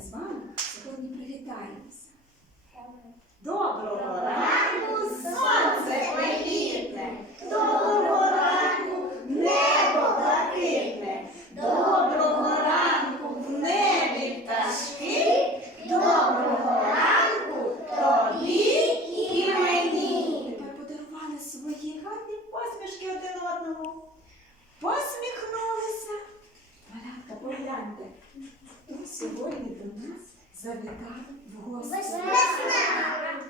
з вами. Сьогодні привітаємося. Доброго ранку, сонце привітне, доброго ранку, небо блакитне, доброго ранку в небі пташки, доброго ранку тобі і мені. Тепер подарували свої гарні посмішки один одному. Посміхнулися. Малятка, погляньте. Тут сьогодні до нас завітали в гості.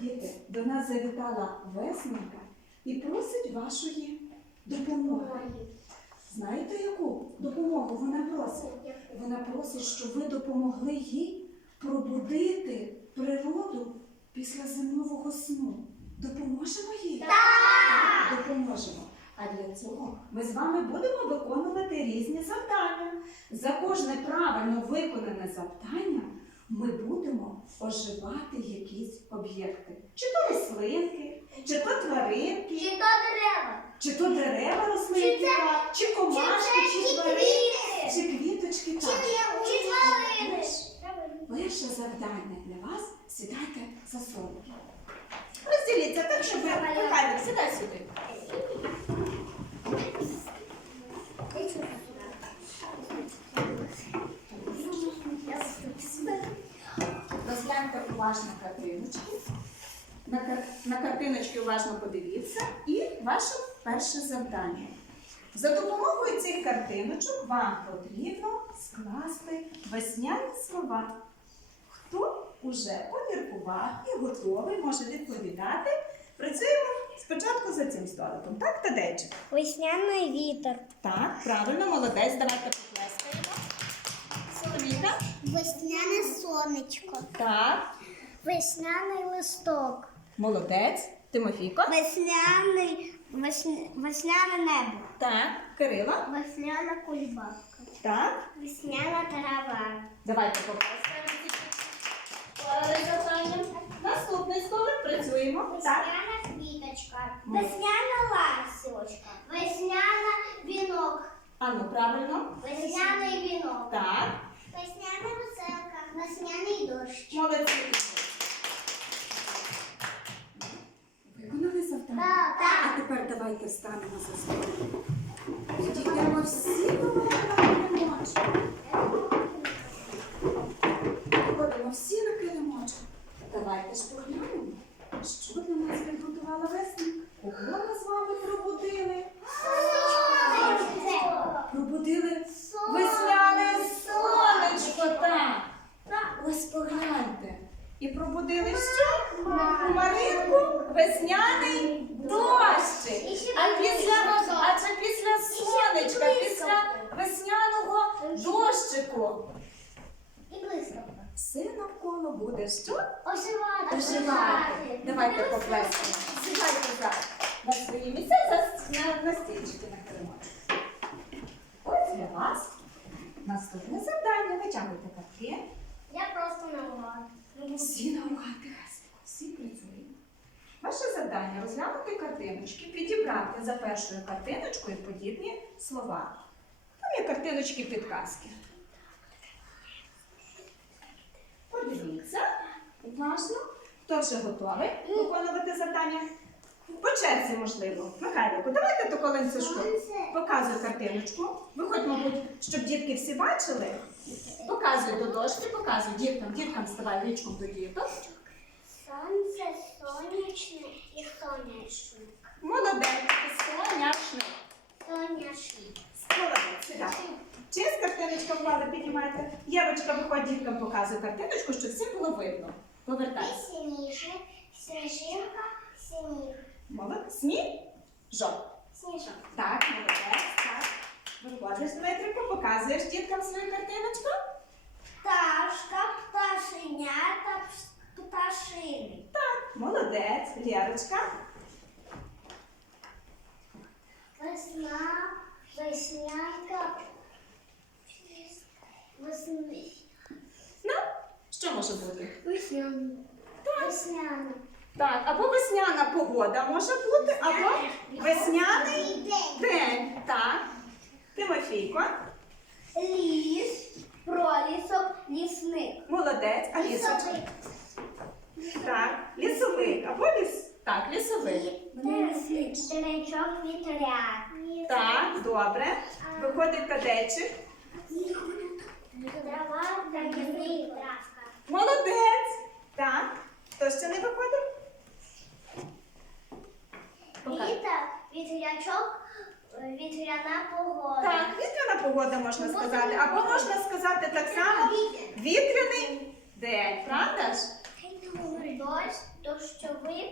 Діти, до нас завітала веснянка і просить вашої допомоги. Знаєте, яку допомогу вона просить? Вона просить, щоб ви допомогли їй пробудити природу після зимового сну. Допоможемо їй? Так! Допоможемо. А для цього ми з вами будемо виконувати різні завдання. За кожне правильно виконане завдання ми будемо оживати якісь об'єкти. Чи то рослинки, чи то тваринки, Чи то дерева? чи то дерева рослинки, Чи чи комашки, чи, чи тваринки, чи квіточки. Так. Чи тварини? Перше завдання для вас сідайте за столик. Розділіться так, щоб ви. Михайлик, сідай сюди. Розгляньте уважно картиночки. На, кар... на картиночки уважно подивіться і ваше перше завдання. За допомогою цих картиночок вам потрібно скласти весняні слова. Хто уже поміркував і готовий, може відповідати. Працюємо спочатку за цим столиком. Так, Тадейчик? Весняний вітер. Так, правильно, молодець, давайте поплескаємо. Соломіка? Весняне сонечко. Так, Весняний листок. молодець. Тимофійко? Весняний весня- весняне небо. Так, Кирила? Весняна кульбабка. Так. Весняна трава. Давайте завданням. Наступний столик працюємо. Весняна квіточка. Весняна ласівочка. Весняна вінок. Ану, правильно. Весняний вінок. Так. Весняна веселка. Весняний дощ. Молодці. Виконали завдання? Так. А тепер давайте встанемо за столик. Підійдемо всі до килимочок. Ходимо всі на килимочок. Давайте ж поглянемо, що для нас підготувала весна. Кого ми з вами пробудили? Пробудили весняне сонечко, так. Ось погляньте. І пробудили що? Маринку весняний дощик. А після, а це після сонечка, після весняного дощику. І блискавка. Все навколо буде що? Оживати. Оживати. Давайте поплескаємо. Сідайте зараз на свої місця за- на, на стільчики на кермочку. Ось для вас наступне завдання. Витягуйте картки. Я просто не могла. Всі наугад тихесенько, всі працюємо. Ваше завдання розглянути картиночки, підібрати за першою картиночкою подібні слова. Там є картиночки підказки. Подивіться, уважно. Хто вже готовий виконувати завдання? По черзі, можливо. Михайлику, давайте таку ланцюжку. Показуй картиночку. Виходь, мабуть, щоб дітки всі бачили. Показуй до дошки, показуй діткам, діткам ставай лічком до діток. Сонце сонячне і сонячне. Молодець, сонячний. Сонячне. Молодець, сідай. Через картиночку вклали, піднімайте. Євочка, виходь діткам, показуй картиночку, щоб всім було видно. Повертай. Сніжне, сніжинка, сніг. Молодець. Сніг? Жовт. Сніжок. Так, молодець, так. Виходиш, Дмитрику, показуєш діткам свою картиночку. Пташка, пташенята, пс- пташини. Так, молодець. Лєрочка. Весна, веснянка. Весни. Ну, що може бути? Весняна. Весняна. Так, або весняна погода може бути, або весняний день. день. Так. Тимофійко. Ліс, Пролісок, лісник. Молодець, а лісочка? Так, лісовик. Або ліс. Так, лісовик. Вітерячок, вітряк. Так, добре. Виходить кадечик. Трава, трав'яний, травка. Молодець. Так. Хто ще не виходив? Вітер, вітрячок, вітряна погода. Так, вітряна погода можна сказати. Або можна сказати так само вітряний день, правда ж? Дощ, дощовик,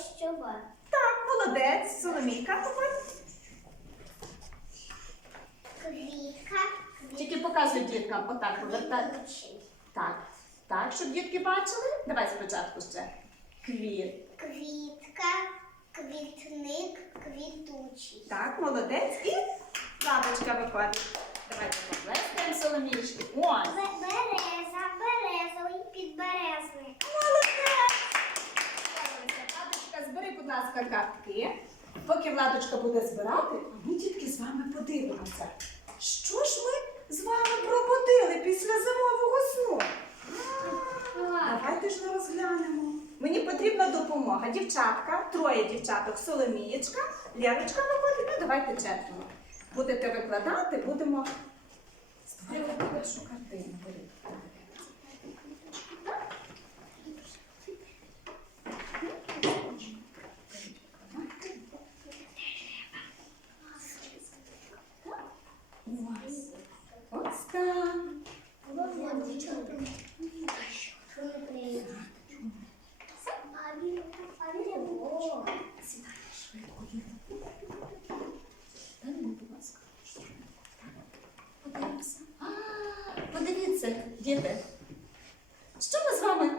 дощова. Так, молодець. Соломійка. Квітка, Тільки показуй діткам, отак повертай. Так, так, щоб дітки бачили. Давай спочатку ще. Квіт. Квітка, квітник, квітучий. Так, молодець. І лапочка виходить. Давайте поплескаємо Соломійшки. Ось. Береза, березовий підберезник. Молодець! Збери, будь ласка, картки. Поки Владочка буде збирати, а ми тільки з вами подивимося. Що ж ми з вами пробудили після зимового сну? Давайте ж не розглянемо. Мені потрібна допомога. Дівчатка, троє дівчаток, Соломієчка, Лєрочка виходить. Ну, давайте четверо. Будете викладати, будемо створювати першу картину. Беріть. Ось. Ось так. Сідай швидко, Ліна. Дай мені, будь ласка. Подивимося. А, Подивіться, діти. Що ми з вами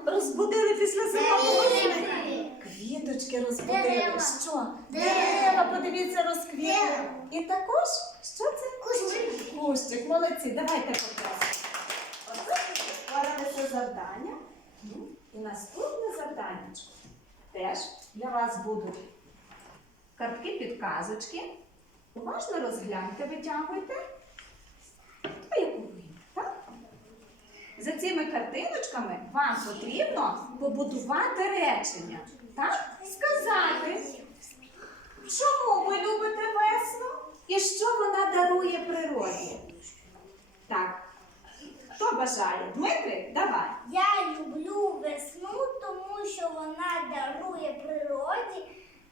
розбудили після сну? Квіточки розбудили. Що? Дерева. Подивіться, розквітли. І також, що це? Кущик. Кущик. Молодці, давайте покрасимо. Оце впоралися завдання. Ну, І наступне завдання теж для вас будуть картки підказочки. Уважно розгляньте, витягуйте. А яку ви? Так? За цими картиночками вам потрібно побудувати речення. Так? Сказати, чому ви любите весну і що вона дарує природі. Так. Хто бажає? Дмитрик, давай. Я люблю весну, тому що вона дарує природі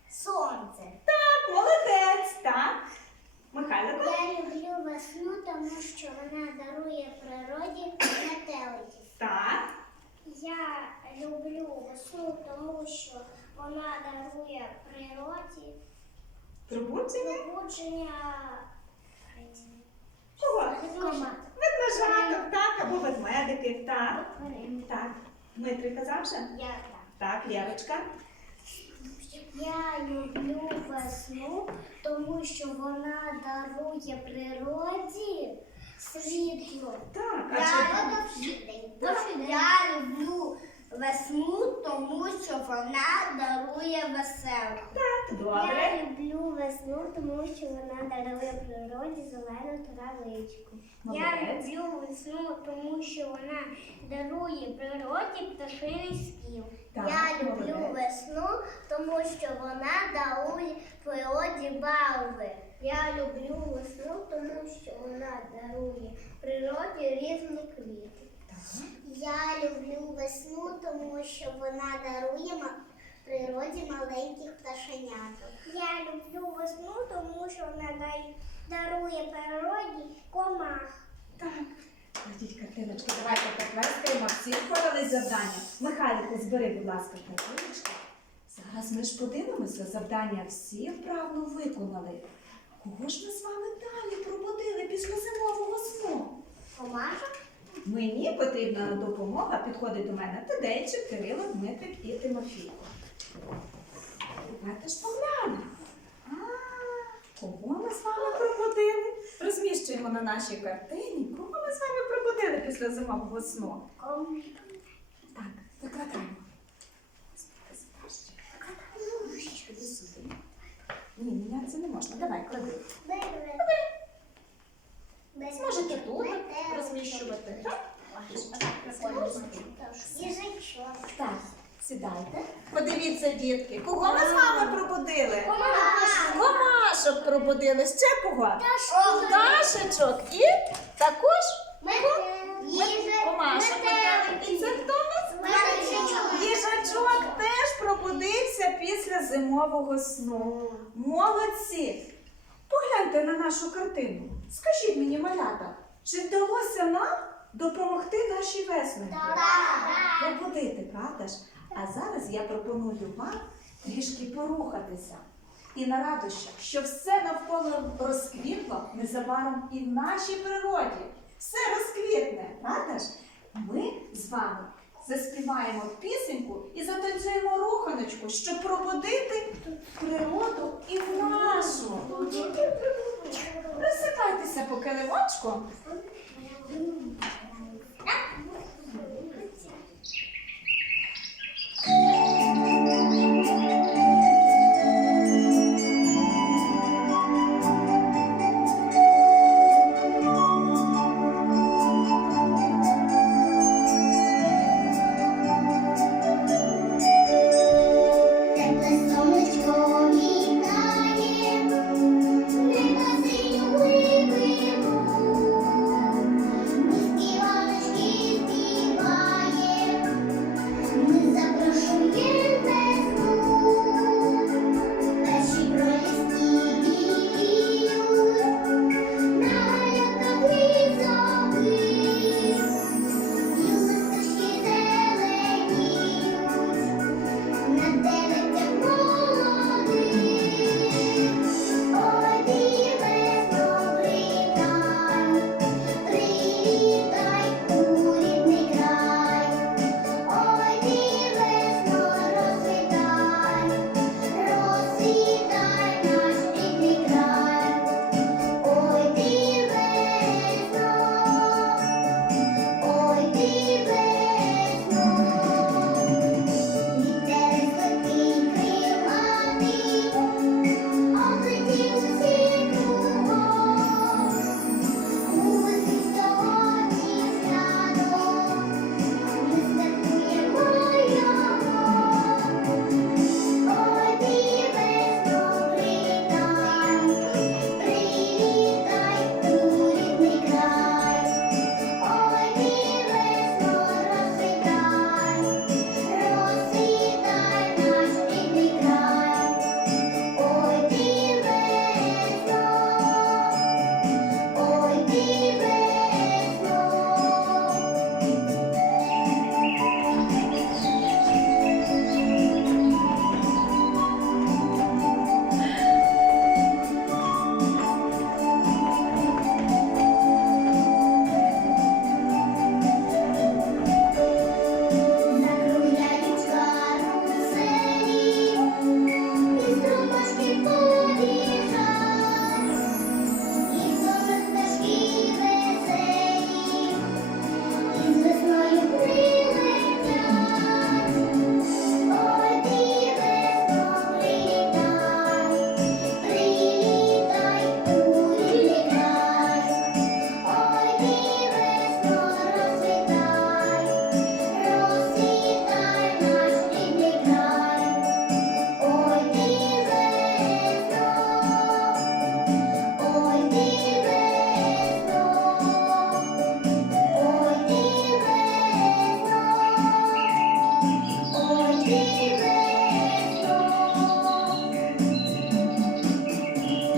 сонце. Так, молодець, так. Михайло, Я люблю весну, тому що вона дарує природі метеликів. так. Я люблю весну, тому що вона дарує природі Пробудження. пробудження комах. Ведмежаток, так, або ведмедиків, так. Так. Дмитрик казав вже? Я так. Так, Лєвочка. Я люблю весну, тому що вона дарує природі світло. Так, а Я, люблю весну, тому що вона дарує веселку. Так, добре. Я люблю весну, тому що вона дарує природі зелену травичку. Я Молодець. люблю весну, тому що вона дарує природі пташиний спів. Так, Я люблю молодець. весну, тому що вона дарує природі барви. Я люблю весну, тому що вона дарує природі різні квіти. Я люблю весну, тому що вона дарує природі маленьких пташеняток. Я люблю весну, тому що вона дарує природі комах. Так. Кладіть картиночки, давайте поплескаємо. Всі впорались з завданням. Михайлику, збери, будь ласка, картиночки. Зараз ми ж подивимося, завдання всі вправно виконали. Кого ж ми з вами далі пробудили після зимового сну? Комашок? Мені потрібна допомога. Підходить до мене Тадейчик, Кирило, Дмитрик і Тимофійко. Давайте ж поглянемо. А, Кого ми з вами пробудили? Розміщуємо на нашій картині. Кого ми з вами пробудили після зимового сну? Так. Викладаємо. Іди сюди. Ні, мінятися не можна. Давай, клади. Зможете тут розміщувати. Так? Сідайте. Подивіться, дітки, кого ми з вами пробудили? Комашок пробудили. Ще кого? Пташечок і також комашок. І це хто? Їжачок теж пробудився після зимового сну. Молодці! Погляньте на нашу картину. Скажіть мені, малята, чи вдалося нам допомогти нашій весні? Пробудити, правда ж? А зараз я пропоную вам трішки порухатися. І на радощах, що все навколо розквітло незабаром і в нашій природі. Все розквітне, правда ж? Ми з вами заспіваємо пісеньку і затанцюємо руханочку, щоб пробудити природу і в нашу. Розсипайтеся по килимочку.